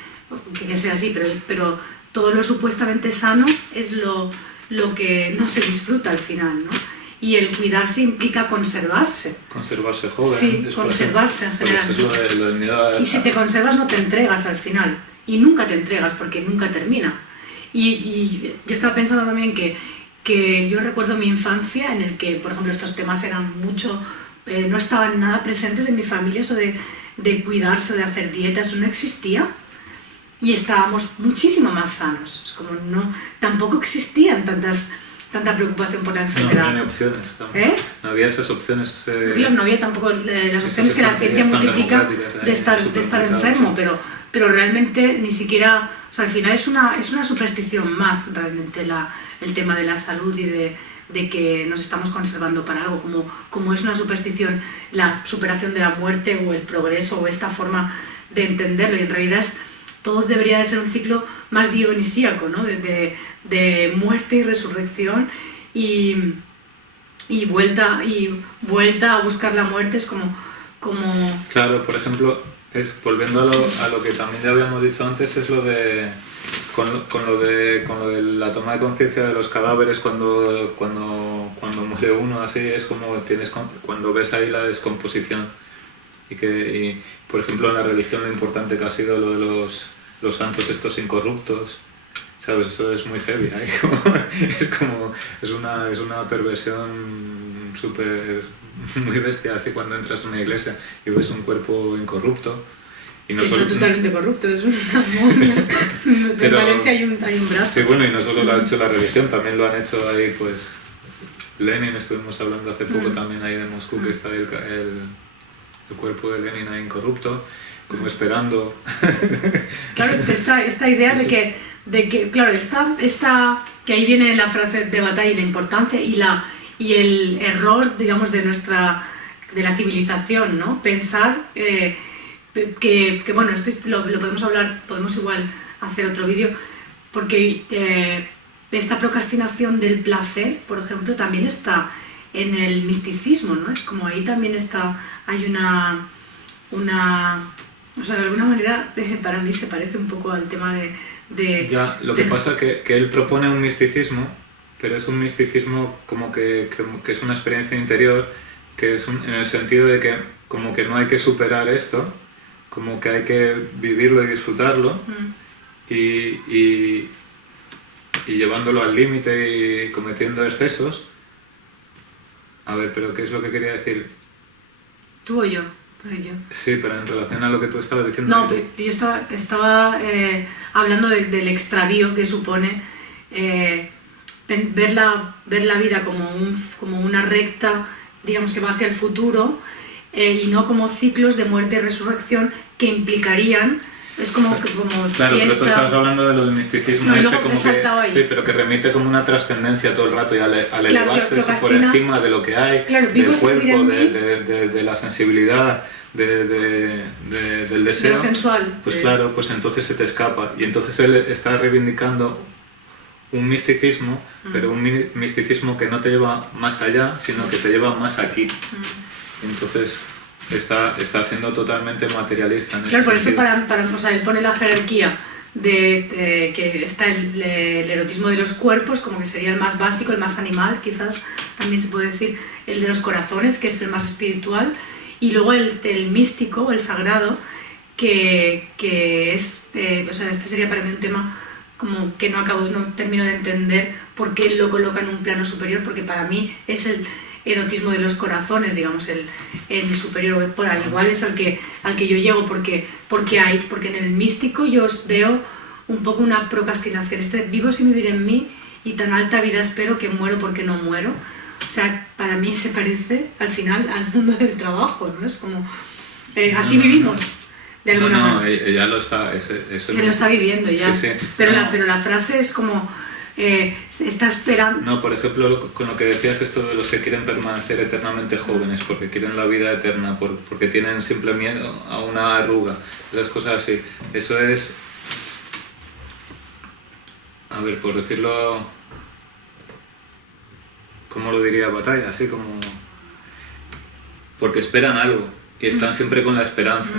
sea así, pero todo lo supuestamente sano es lo que no se disfruta al final, ¿no? Y el cuidarse implica conservarse. Conservarse joven. Sí, conservarse en general. Y si te conservas no te entregas al final. Y nunca te entregas porque nunca termina. Y yo estaba pensando también que yo recuerdo mi infancia en el que, por ejemplo, estos temas eran mucho... no estaban nada presentes en mi familia, eso de cuidarse, de hacer dietas, eso no existía. Y estábamos muchísimo más sanos. Es como tampoco existían tanta preocupación por la enfermedad. No había opciones. No había esas opciones. No había tampoco las opciones que la ciencia multiplica de estar enfermo, pero realmente ni siquiera... O sea, al final es una superstición más, realmente, el tema de la salud y de que nos estamos conservando para algo, como es una superstición la superación de la muerte o el progreso o esta forma de entenderlo. Y en realidad todo debería de ser un ciclo más dionisíaco, ¿no? De muerte y resurrección y vuelta a buscar la muerte. Es como... Claro, por ejemplo, volviendo a lo que también ya habíamos dicho antes, es lo de con lo de la toma de conciencia de los cadáveres cuando muere uno, así es como cuando ves ahí la descomposición. Y por ejemplo, en la religión lo importante que ha sido lo de los santos estos incorruptos, ¿sabes? Eso es muy heavy, ¿eh? es una perversión súper muy bestia, así cuando entras en una iglesia y ves un cuerpo incorrupto. Y no que solo, está totalmente corrupto, es una momia. En Valencia hay un brazo. Sí, bueno, y no solo lo ha hecho la religión, también lo han hecho ahí, pues... Lenin, estuvimos hablando hace poco también ahí de Moscú, que está el cuerpo de Lenin ahí incorrupto, como esperando. Claro, esta idea de que claro, que ahí viene la frase de Bataille, la importancia y el error, digamos, de la civilización, ¿no? Pensar que bueno, esto lo podemos hablar, podemos igual hacer otro vídeo, porque esta procrastinación del placer, por ejemplo, también está en el misticismo, ¿no? Es como ahí también hay una o sea, de alguna manera para mí se parece un poco al tema de ya, lo que pasa es que él propone un misticismo, pero es un misticismo como que es una experiencia interior, que es en el sentido de que como que no hay que superar esto, como que hay que vivirlo y disfrutarlo, y llevándolo al límite y cometiendo excesos. A ver, pero ¿qué es lo que quería decir? ¿Tú o yo? Sí, pero en relación a lo que tú estabas diciendo... No, yo estaba hablando del extravío que supone ver la vida como una recta, digamos, que va hacia el futuro, y no como ciclos de muerte y resurrección que implicarían... Es como claro, fiesta. pero tú estás hablando de lo del misticismo, no, como que, sí, pero que remite como una trascendencia todo el rato y al elevarse por encima de lo que hay, claro, del cuerpo, de la sensibilidad, del deseo, de lo sensual. Pues claro, pues entonces se te escapa. Y entonces él está reivindicando un misticismo, pero un misticismo que no te lleva más allá, sino que te lleva más aquí. Entonces... Está siendo totalmente materialista en claro, por sentido. Eso o sea, él pone la jerarquía de que está el erotismo de los cuerpos, como que sería el más básico, el más animal, quizás también se puede decir el de los corazones, que es el más espiritual, y luego el místico o el sagrado, que es, o sea, este sería para mí un tema como que no termino de entender por qué él lo coloca en un plano superior, porque para mí es el erotismo de los corazones, digamos, el superior, por al igual es al que yo llego, porque en el místico yo os veo un poco una procrastinación, vivo sin vivir en mí y tan alta vida espero que muero porque no muero. O sea, para mí se parece al final al mundo del trabajo, ¿no? Es como, así vivimos. De alguna manera. Ella lo está... Él lo está viviendo ya, sí. Pero la frase es como... está esperando... No, por ejemplo, con lo que decías esto de los que quieren permanecer eternamente jóvenes, porque quieren la vida eterna, porque tienen simple miedo a una arruga, esas cosas así. Eso es... A ver, por decirlo... ¿Cómo lo diría Bataille? Así como... Porque esperan algo. Y están siempre con la esperanza.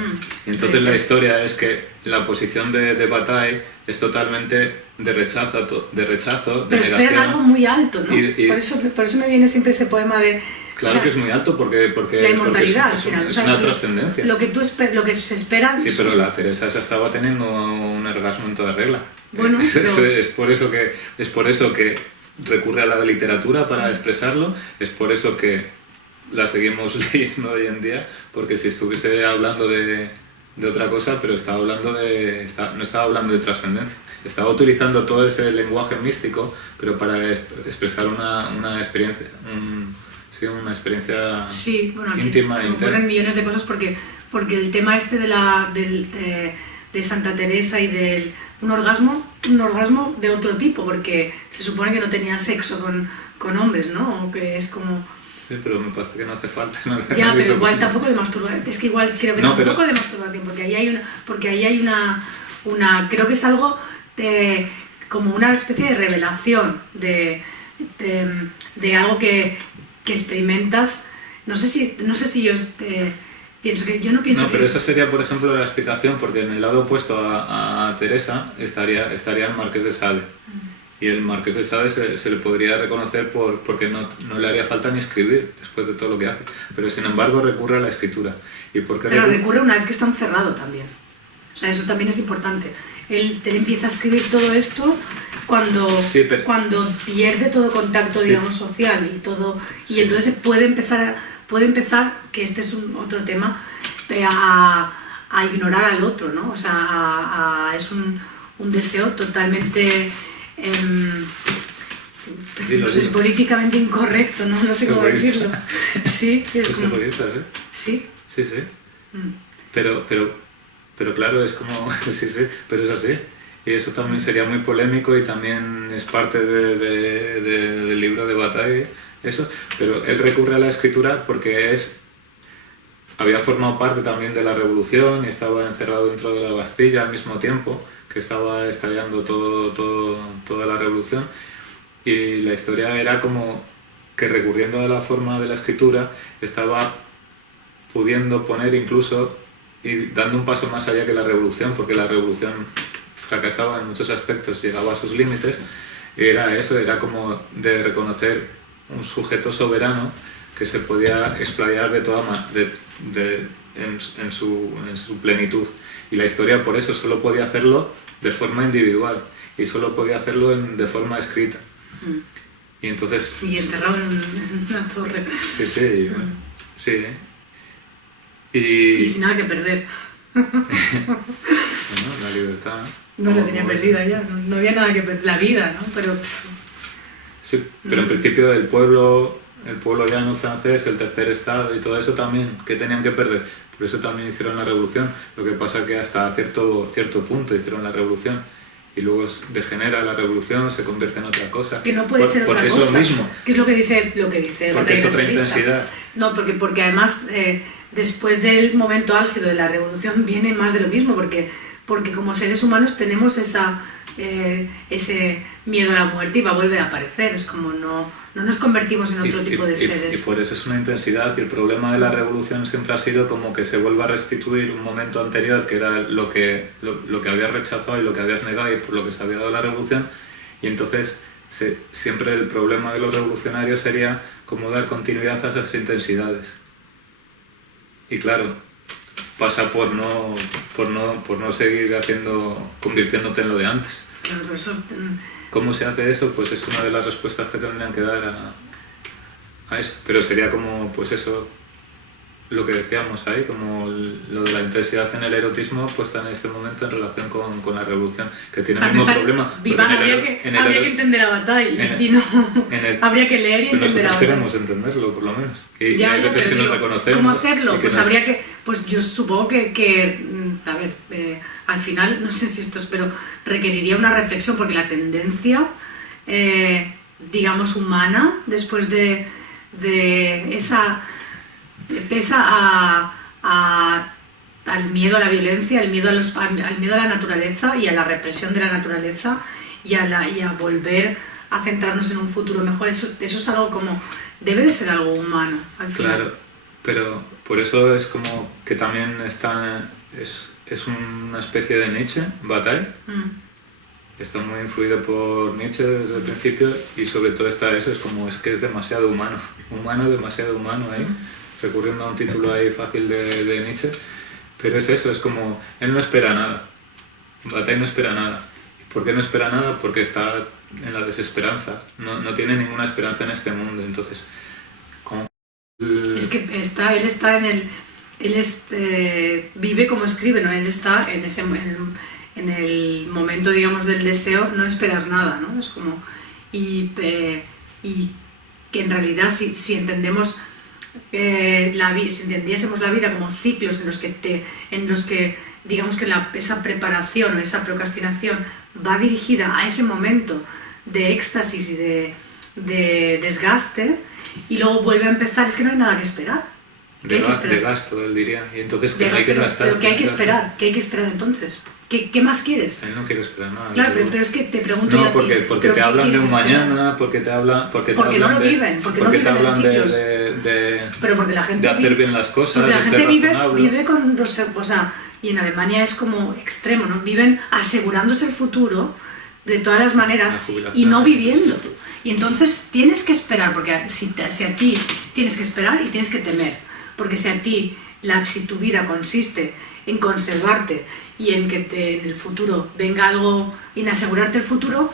Y entonces la historia es que la posición de Bataille es totalmente de rechazo, pero esperan algo muy alto, ¿no? Por eso me viene siempre ese poema de... Claro, o sea, que es muy alto porque la inmortalidad, al final. Es una trascendencia. Lo que se espera... Sí, pero la Teresa esa estaba teniendo un orgasmo en toda regla. Bueno, es por eso que recurre a la literatura para expresarlo, es por eso que la seguimos leyendo hoy en día, porque si estuviese hablando de otra cosa, pero no estaba hablando de trascendencia, estaba utilizando todo ese lenguaje místico, pero para expresar una experiencia, una experiencia íntima. Se me ocurren millones de cosas porque el tema este de Santa Teresa y del un orgasmo de otro tipo, porque se supone que no tenía sexo con hombres, ¿no? O que es como... Sí, pero me parece que no hace falta. ¿No? Ya, pero igual tampoco de masturbación. Es que igual creo que tampoco de masturbación, porque ahí hay una creo que es algo como una especie de revelación de algo que experimentas. No sé si yo pienso que yo no pienso. No, pero esa sería, por ejemplo, la explicación, porque en el lado opuesto a Teresa estaría el Marqués de Sade. Y el Marqués de Sade se le podría reconocer porque no le haría falta ni escribir después de todo lo que hace. Pero sin embargo recurre a la escritura. Pero recurre una vez que está encerrado también. O sea, eso también es importante. Él empieza a escribir todo esto cuando pierde todo contacto, digamos, social y todo. Y entonces puede empezar, que este es otro tema, a ignorar al otro, ¿no? O sea, es un deseo totalmente... es políticamente incorrecto, no sé cómo decirlo. Sí, es como... egoístas, ¿eh? Sí. Sí. Pero claro, es como... sí, pero es así. Y eso también sería muy polémico y también es parte del libro de Bataille, eso. Pero él recurre a la escritura porque había formado parte también de la revolución y estaba encerrado dentro de la Bastilla al mismo tiempo que estaba estallando toda la revolución, y la historia era como que recurriendo a la forma de la escritura estaba pudiendo poner incluso y dando un paso más allá que la revolución, porque la revolución fracasaba en muchos aspectos, llegaba a sus límites, y era como de reconocer un sujeto soberano que se podía explayar en su plenitud, y la historia por eso solo podía hacerlo de forma individual y solo podía hacerlo de forma escrita. Y entonces... Y enterrado en una torre. Sí. Y sin nada que perder. Bueno, la libertad. No la tenía perdida ya, no había nada que perder. La vida, ¿no? Pero... Sí, pero en principio el pueblo llano francés, el tercer estado y todo eso también, ¿qué tenían que perder? Por eso también hicieron la revolución. Lo que pasa que hasta cierto punto hicieron la revolución. Y luego degenera la revolución, se convierte en otra cosa. Que no puede ser otra cosa. Porque es lo mismo. Que es lo que dice porque es otra intensidad. No, porque además después del momento álgido de la revolución viene más de lo mismo, porque como seres humanos tenemos ese miedo a la muerte y va a volver a aparecer. Es como no nos convertimos en otro tipo de seres. Y por eso es una intensidad, y el problema de la revolución siempre ha sido como que se vuelva a restituir un momento anterior, que era lo que habías rechazado y lo que habías negado y por lo que se había dado la revolución, y entonces siempre el problema de los revolucionarios sería como dar continuidad a esas intensidades. Y claro, pasa por no seguir convirtiéndote en lo de antes. Claro, por eso... ¿Cómo se hace eso? Pues es una de las respuestas que tendrían que dar a eso. Pero sería como, pues eso, lo que decíamos ahí, como lo de la intensidad en el erotismo puesta en este momento en relación con la revolución, que tiene el mismo problema. Vivan, habría que entender a Bataille, habría que leer y entender a Bataille. Nosotros queremos entenderlo, por lo menos. Y ya, hay veces que nos reconocemos. ¿Cómo hacerlo? Pues habría que... Pues yo supongo que a ver, al final, no sé si esto es, pero requeriría una reflexión, porque la tendencia, digamos, humana, después de esa... pesa al miedo a la violencia, al miedo a la naturaleza y a la represión de la naturaleza y a volver a centrarnos en un futuro mejor. Eso es algo como... debe de ser algo humano, al final. Claro, pero por eso es como que también es una especie de Nietzsche, Bataille. Está muy influido por Nietzsche desde el principio, y sobre todo está eso, es que es demasiado humano, demasiado humano ahí. Recurriendo a un título ahí fácil de Nietzsche, pero es eso, es como, él no espera nada, Bataille no espera nada. ¿Por qué no espera nada? Porque está en la desesperanza, no tiene ninguna esperanza en este mundo, entonces, como... Es que él está en el... vive como escribe, ¿no? Él está en el momento, digamos, del deseo, no esperas nada, ¿no? Es como... Y que en realidad, si entendemos... si entendiésemos la vida como ciclos en los que digamos que esa preparación o esa procrastinación va dirigida a ese momento de éxtasis y de desgaste, y luego vuelve a empezar, es que no hay nada que esperar. De gasto, él diría, y entonces que no hay que gastar. Pero ¿qué hay que esperar? ¿Qué hay que esperar entonces? ¿Qué más quieres? Yo no quiero esperar nada. Claro, pero es que te pregunto yo a ti. Porque te hablan de un mañana, porque no lo viven, porque no viven en ciclos. Pero porque la gente de hacer bien las cosas, porque la gente razonable. vive con dos... O sea, y en Alemania es como extremo, ¿no? Viven asegurándose el futuro de todas las maneras y no viviendo. Y entonces tienes que esperar, porque si a ti tienes que esperar y tienes que temer, porque si tu vida consiste en conservarte y en que en el futuro venga algo, en asegurarte el futuro,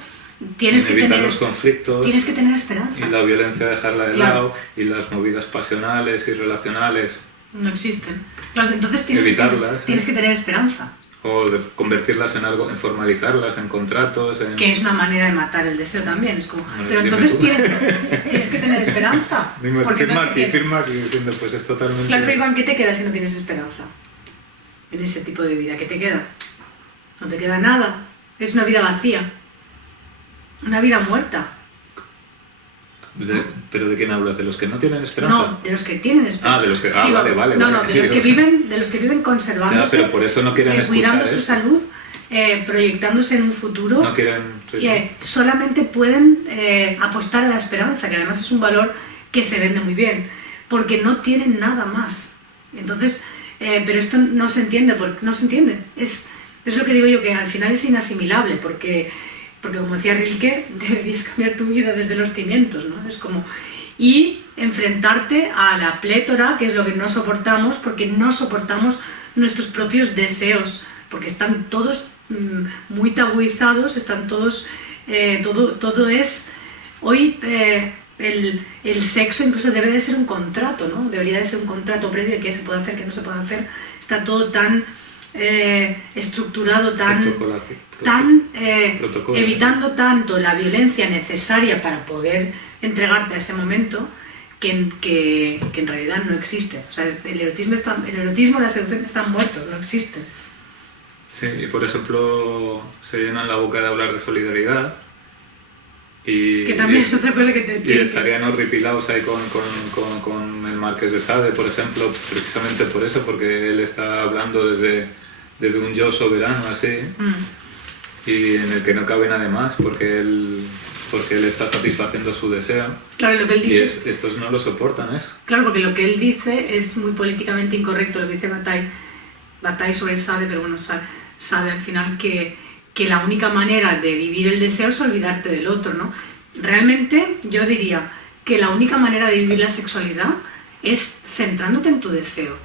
tienes que evitar tener los conflictos, tienes que tener esperanza. Y la violencia dejarla de lado, y las movidas pasionales y relacionales no existen. Claro, entonces tienes que tener esperanza. O de convertirlas en algo, en formalizarlas, en contratos... Que es una manera de matar el deseo también. Es como, pero entonces tienes que tener esperanza. Dime, firma aquí, diciendo, pues es totalmente... Claro, pero Iván, ¿qué te queda si no tienes esperanza? En ese tipo de vida, ¿qué te queda? No te queda nada. Es una vida vacía. Una vida muerta. ¿Pero de quién hablas? ¿De los que no tienen esperanza? No, de los que tienen esperanza. De los que... Digo, vale. No, de los que viven conservándose, pero por eso no quieren cuidando su salud, proyectándose en un futuro. No quieren... solamente pueden apostar a la esperanza, que además es un valor que se vende muy bien, porque no tienen nada más. Entonces, pero esto no se entiende, Es lo que digo yo, que al final es inasimilable, porque como decía Rilke, deberías cambiar tu vida desde los cimientos, ¿no? Es como... Y enfrentarte a la plétora, que es lo que no soportamos, porque no soportamos nuestros propios deseos, porque están todos muy tabuizados, están todos... todo es... Hoy el sexo incluso debe de ser un contrato, ¿no? Debería de ser un contrato previo de qué se puede hacer, qué no se puede hacer. Está todo tan estructurado, evitando tanto la violencia necesaria para poder entregarte a ese momento que en realidad no existe. O sea, el erotismo y la seducción están muertos, no existen. Sí, y por ejemplo se llenan la boca de hablar de solidaridad que también es otra cosa que te y estarían horripilados ahí con el Marqués de Sade, por ejemplo, precisamente por eso, porque él está hablando desde un yo soberano así, y en el que no cabe nada más, porque él está satisfaciendo su deseo. Claro, lo que él dice, y estos no lo soportan, ¿es? Claro, porque lo que él dice es muy políticamente incorrecto, lo que dice Bataille sobre Sade, pero bueno, Sade al final que la única manera de vivir el deseo es olvidarte del otro, ¿no? Realmente yo diría que la única manera de vivir la sexualidad es centrándote en tu deseo.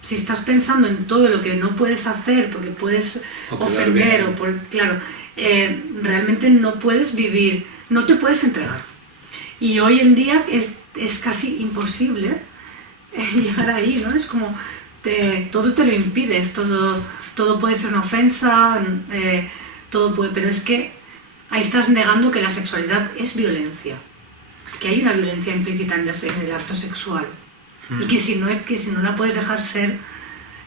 Si estás pensando en todo lo que no puedes hacer porque puedes ofender o realmente no puedes vivir, no te puedes entregar. Y hoy en día es casi imposible llegar ahí, ¿no? Es como todo te lo impides, todo puede ser una ofensa, todo puede, pero es que ahí estás negando que la sexualidad es violencia, que hay una violencia implícita en el acto sexual y que si no la puedes dejar ser,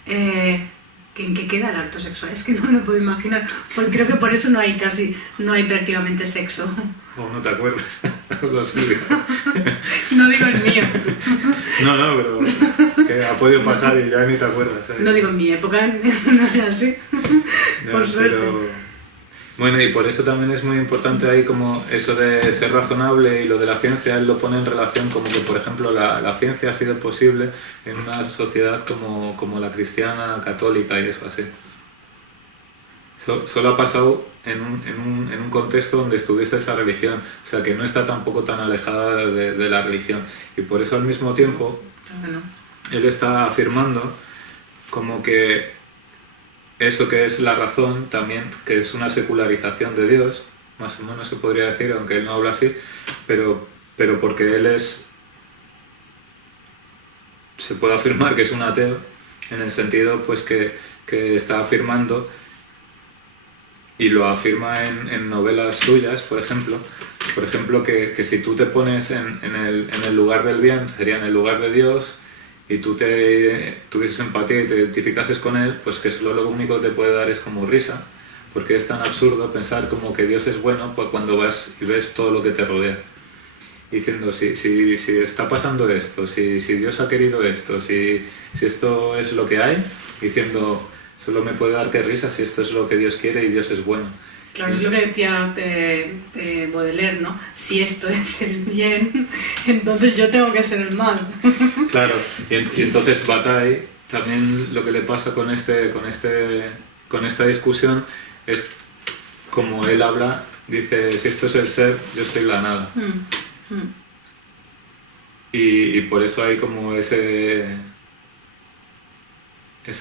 ¿en qué queda el acto sexual? Es que no me lo puedo imaginar, pues creo que por eso no hay prácticamente sexo. ¿O no te acuerdas? No digo el mío. No, pero que ha podido pasar y ya ni te acuerdas, ¿sabes? No digo en mi época, eso no era así, por suerte. Bueno, y por eso también es muy importante ahí como eso de ser razonable, y lo de la ciencia él lo pone en relación como que, por ejemplo, la ciencia ha sido posible en una sociedad como la cristiana, católica y eso así. Solo ha pasado en un contexto donde estuviese esa religión, o sea que no está tampoco tan alejada de la religión, y por eso al mismo tiempo él está afirmando como que eso que es la razón también, que es una secularización de Dios, más o menos se podría decir, aunque él no habla así, pero porque él se puede afirmar que es un ateo, en el sentido pues que está afirmando, y lo afirma en novelas suyas, por ejemplo que si tú te pones en el lugar del bien, sería en el lugar de Dios, y tú tuvieses empatía y te identificases con él, pues que solo lo único que te puede dar es como risa, porque es tan absurdo pensar como que Dios es bueno pues cuando vas y ves todo lo que te rodea, diciendo si está pasando esto, si Dios ha querido esto, si esto es lo que hay, diciendo solo me puede dar que risa si esto es lo que Dios quiere y Dios es bueno. Claro, es lo que decía Baudelaire, ¿no? Si esto es el bien, entonces yo tengo que ser el mal. Claro, y entonces Bataille también lo que le pasa con esta discusión es como él habla, dice, si esto es el ser, yo estoy la nada. Y por eso hay como esa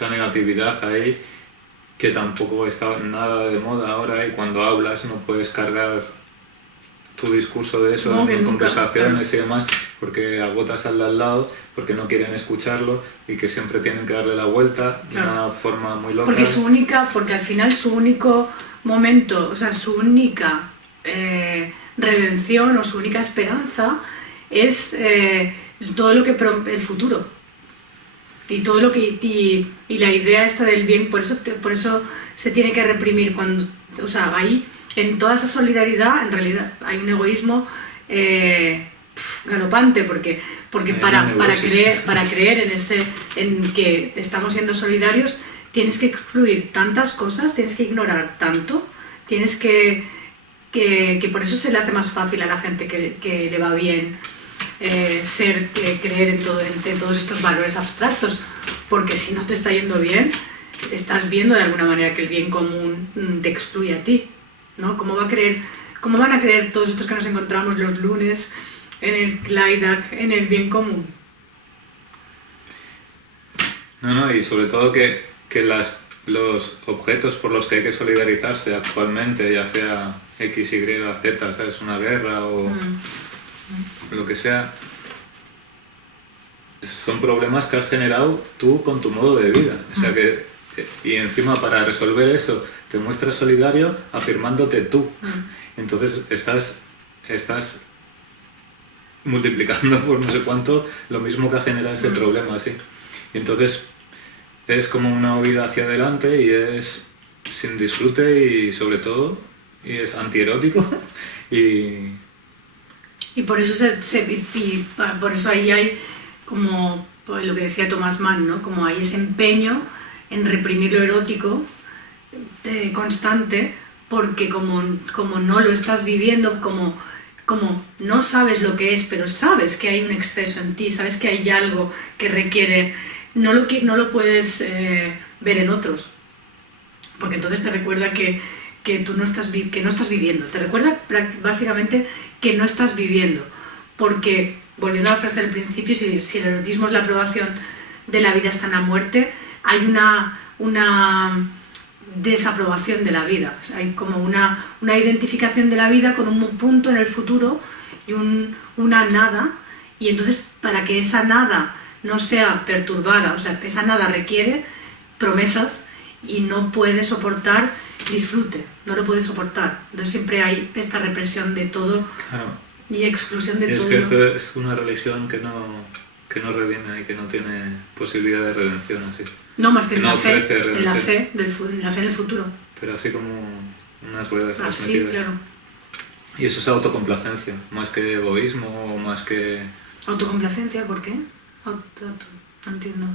negatividad ahí, que tampoco está nada de moda ahora, y cuando hablas no puedes cargar tu discurso de eso en conversaciones y demás, porque agotas al de al lado, porque no quieren escucharlo y que siempre tienen que darle la vuelta de una forma muy loca. Porque al final su único momento, o sea, su única redención o su única esperanza es todo lo que el futuro. Y todo lo que y la idea esta del bien, por eso se tiene que reprimir cuando, o sea, ahí en toda esa solidaridad en realidad hay un egoísmo galopante, porque para creer en que estamos siendo solidarios tienes que excluir tantas cosas, tienes que ignorar tanto, tienes que por eso se le hace más fácil a la gente que le va bien creer en todos estos valores abstractos, porque si no te está yendo bien, estás viendo de alguna manera que el bien común te excluye a ti, ¿no? ¿Cómo van a creer todos estos que nos encontramos los lunes en el Clydach en el bien común? No, y sobre todo que los objetos por los que hay que solidarizarse actualmente, ya sea X, Y, Z, ¿sabes? Una guerra lo que sea, son problemas que has generado tú con tu modo de vida. O sea que, y encima para resolver eso te muestras solidario afirmándote tú. Entonces estás multiplicando por no sé cuánto lo mismo que ha generado ese problema, así. Y entonces es como una huida hacia adelante y es sin disfrute y sobre todo y es antierótico y por eso por eso ahí hay como pues, lo que decía Thomas Mann, ¿no? Como hay ese empeño en reprimir lo erótico constante, porque como no lo estás viviendo, como no sabes lo que es, pero sabes que hay un exceso en ti, sabes que hay algo que requiere, no lo puedes ver en otros, porque entonces te recuerda que tú no estás viviendo, te recuerda básicamente que no estás viviendo, porque, volviendo a la frase del principio, si el erotismo es la aprobación de la vida hasta en la muerte, hay una desaprobación de la vida. O sea, hay como una identificación de la vida con un punto en el futuro y una nada, y entonces para que esa nada no sea perturbada, o sea, que esa nada requiere promesas y no puede soportar disfrute, no lo puede soportar. Entonces siempre hay esta represión de todo. Claro. Y exclusión de y todo. Es que esto es una religión que no redime y que no tiene posibilidad de redención, así. No, más que en no la fe, ofrece en la fe en el futuro. Pero así como unas ruedas así, metidas. Claro. Y eso es autocomplacencia, más que egoísmo o más que... ¿Autocomplacencia? ¿Por qué? No entiendo.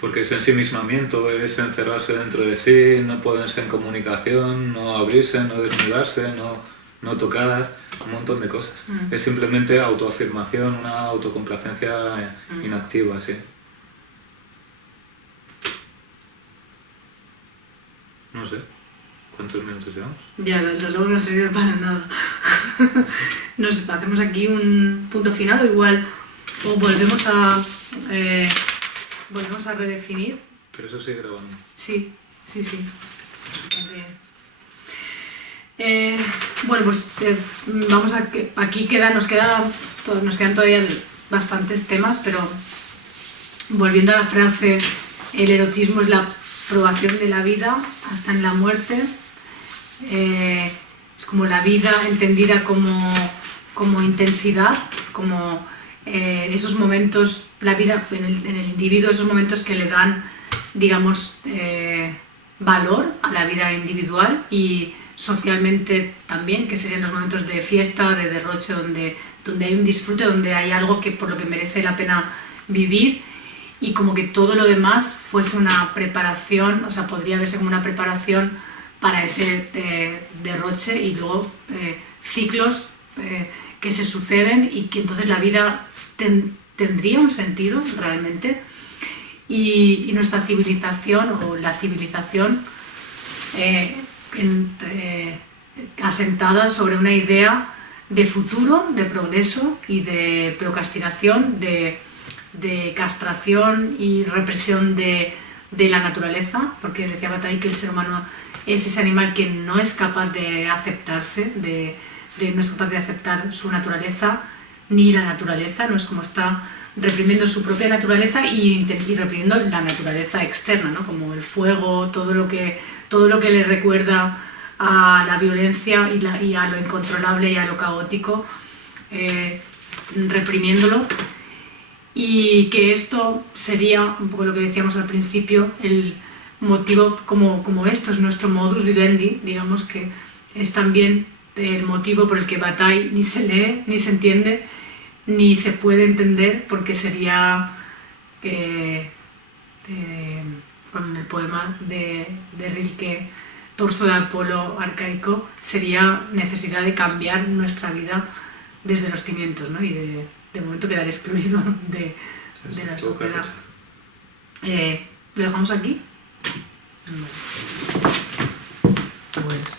Porque es ensimismamiento, es encerrarse dentro de sí, no ponerse en comunicación, no abrirse, no desnudarse, no tocar, un montón de cosas. Es simplemente autoafirmación, una autocomplacencia inactiva, sí. No sé, ¿cuántos minutos llevamos? Ya, el reloj no ha servido para nada. Hacemos aquí un punto final o igual o volvemos a redefinir. Pero eso sigue grabando. Sí. Bueno, pues vamos aquí nos quedan todavía bastantes temas, pero volviendo a la frase, el erotismo es la aprobación de la vida hasta en la muerte. Es como la vida entendida como intensidad, como esos momentos, la vida en el individuo, esos momentos que le dan, digamos, valor a la vida individual y socialmente también, que serían los momentos de fiesta, de derroche, donde hay un disfrute, donde hay algo por lo que merece la pena vivir, y como que todo lo demás fuese una preparación, o sea, podría verse como una preparación para ese derroche y luego ciclos que se suceden y que entonces la vida tendría un sentido realmente, y nuestra civilización o la civilización asentada sobre una idea de futuro, de progreso y de procrastinación, de castración y represión de la naturaleza, porque decía Bataille que el ser humano es ese animal que no es capaz de aceptarse, no es capaz de aceptar su naturaleza ni la naturaleza, no es como está reprimiendo su propia naturaleza y reprimiendo la naturaleza externa, ¿no? Como el fuego, todo lo que le recuerda a la violencia y a lo incontrolable y a lo caótico, reprimiéndolo. Y que esto sería un poco lo que decíamos al principio, el motivo, como esto es nuestro modus vivendi, digamos que es también el motivo por el que Bataille ni se lee, ni se entiende, ni se puede entender, porque sería, con el poema de Rilke, Torso de Apolo arcaico, sería necesidad de cambiar nuestra vida desde los cimientos, ¿no? Y de momento quedar excluido de la sociedad. ¿Lo dejamos aquí? Pues